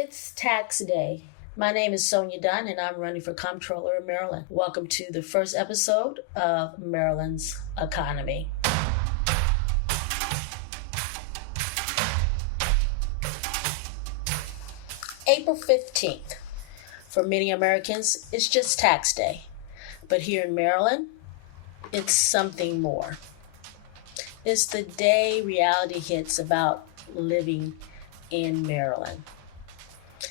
It's tax day. My name is Sonya Dunn and I'm running for comptroller in Maryland. Welcome to the first episode of Maryland's Economy. April 15th. For many Americans, it's just tax day. But here in Maryland, it's something more. It's the day reality hits about living in Maryland.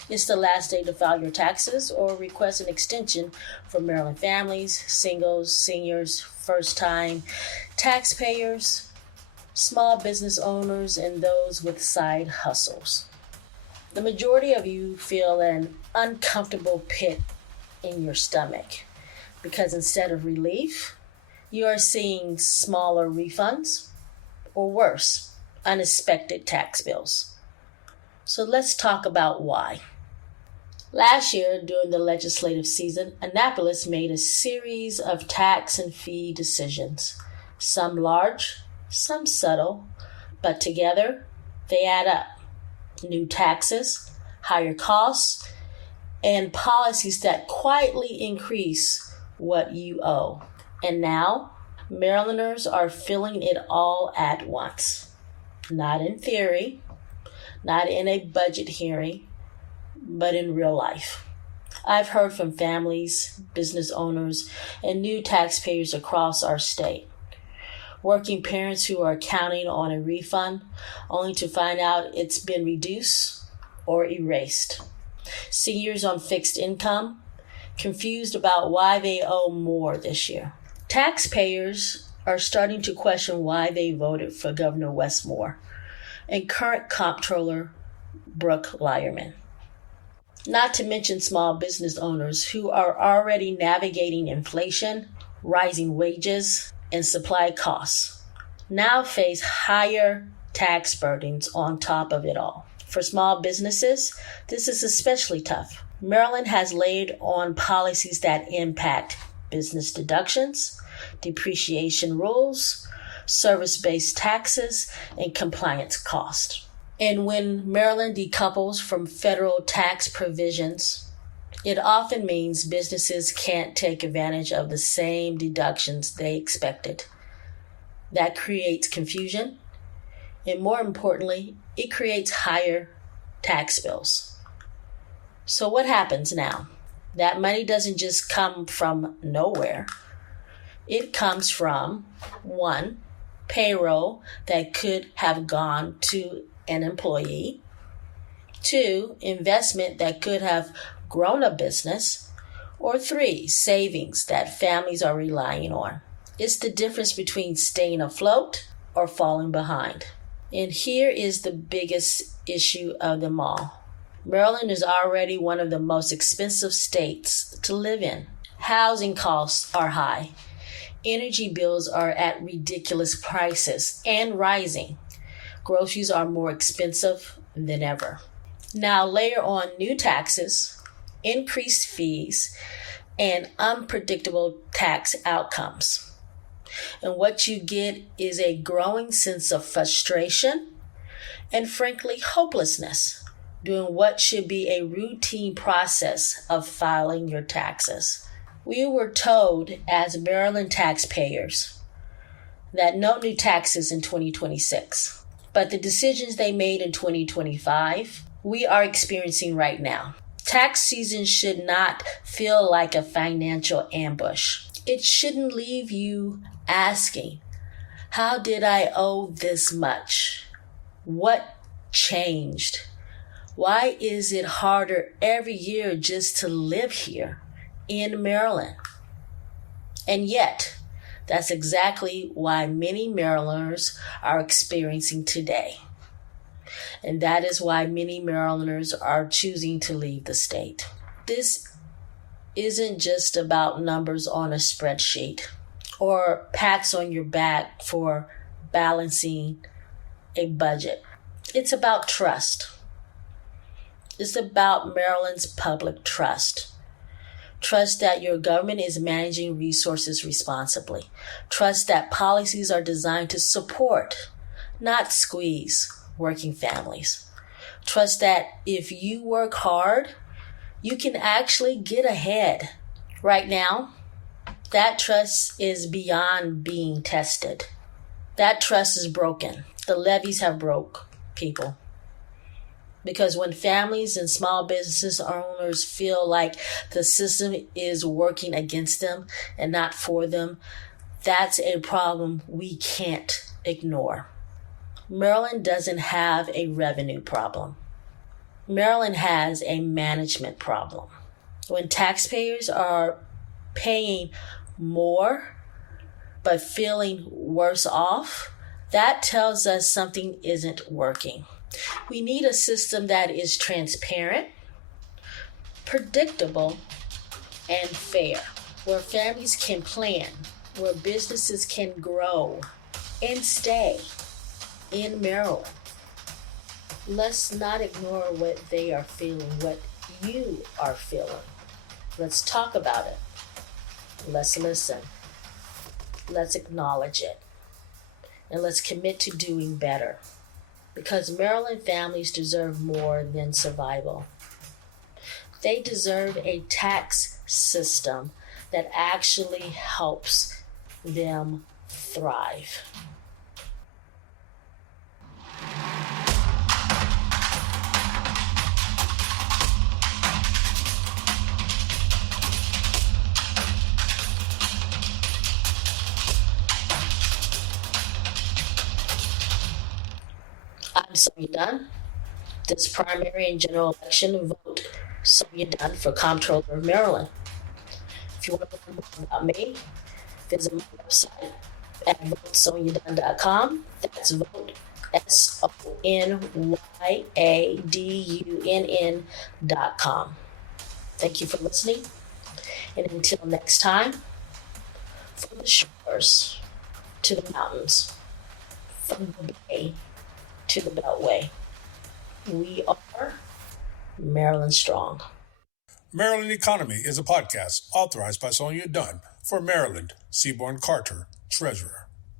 It's the last day to file your taxes or request an extension for Maryland families, singles, seniors, first-time taxpayers, small business owners, and those with side hustles. The majority of you feel an uncomfortable pit in your stomach because instead of relief, you are seeing smaller refunds or worse, unexpected tax bills. So let's talk about why. Last year, during the legislative season, Annapolis made a series of tax and fee decisions, some large, some subtle, but together they add up. New taxes, higher costs, and policies that quietly increase what you owe. And now, Marylanders are feeling it all at once. Not in theory, not in a budget hearing, but in real life. I've heard from families, business owners, and new taxpayers across our state. Working parents who are counting on a refund only to find out it's been reduced or erased. Seniors on fixed income, confused about why they owe more this year. Taxpayers are starting to question why they voted for Governor Westmore and current comptroller Brooke Lyerman. Not to mention small business owners who are already navigating inflation, rising wages, and supply costs, now face higher tax burdens on top of it all. For small businesses, this is especially tough. Maryland has laid on policies that impact business deductions, depreciation rules, service-based taxes, and compliance costs. And when Maryland decouples from federal tax provisions, it often means businesses can't take advantage of the same deductions they expected. That creates confusion, and more importantly, it creates higher tax bills. So what happens now? That money doesn't just come from nowhere. It comes from, one, payroll that could have gone to an employee, two, investment that could have grown a business, or three, savings that families are relying on. It's the difference between staying afloat or falling behind. And here is the biggest issue of them all. Maryland is already one of the most expensive states to live in. Housing costs are high. Energy bills are at ridiculous prices and rising. Groceries are more expensive than ever. Now layer on new taxes, increased fees, and unpredictable tax outcomes. And what you get is a growing sense of frustration and frankly hopelessness doing what should be a routine process of filing your taxes. We were told as Maryland taxpayers that no new taxes in 2026. But the decisions they made in 2025, we are experiencing right now. Tax season should not feel like a financial ambush. It shouldn't leave you asking, how did I owe this much? What changed? Why is it harder every year just to live here in Maryland? And yet, that's exactly why many Marylanders are experiencing today. And that is why many Marylanders are choosing to leave the state. This isn't just about numbers on a spreadsheet or pats on your back for balancing a budget. It's about trust. It's about Maryland's public trust. Trust that your government is managing resources responsibly. Trust that policies are designed to support, not squeeze, working families. Trust that if you work hard, you can actually get ahead. Right now, that trust is beyond being tested. That trust is broken. The levees have broke, people. Because when families and small businesses owners feel like the system is working against them and not for them, that's a problem we can't ignore. Maryland doesn't have a revenue problem. Maryland has a management problem. When taxpayers are paying more but feeling worse off, that tells us something isn't working. We need a system that is transparent, predictable, and fair, where families can plan, where businesses can grow and stay in Maryland. Let's not ignore what they are feeling, what you are feeling. Let's talk about it. Let's listen. Let's acknowledge it. And let's commit to doing better. Because Maryland families deserve more than survival. They deserve a tax system that actually helps them thrive. I'm Sonya Dunn. This primary and general election, vote Sonya Dunn for Comptroller of Maryland. If you want to learn more about me, visit my website at votesonyadunn.com. That's vote, SONYADUNN.com. Thank you for listening. And until next time, from the shores to the mountains, from the bay to the Beltway, we are Maryland Strong. Maryland Economy is a podcast authorized by Sonya Dunn for Maryland, Seaborn Carter, Treasurer.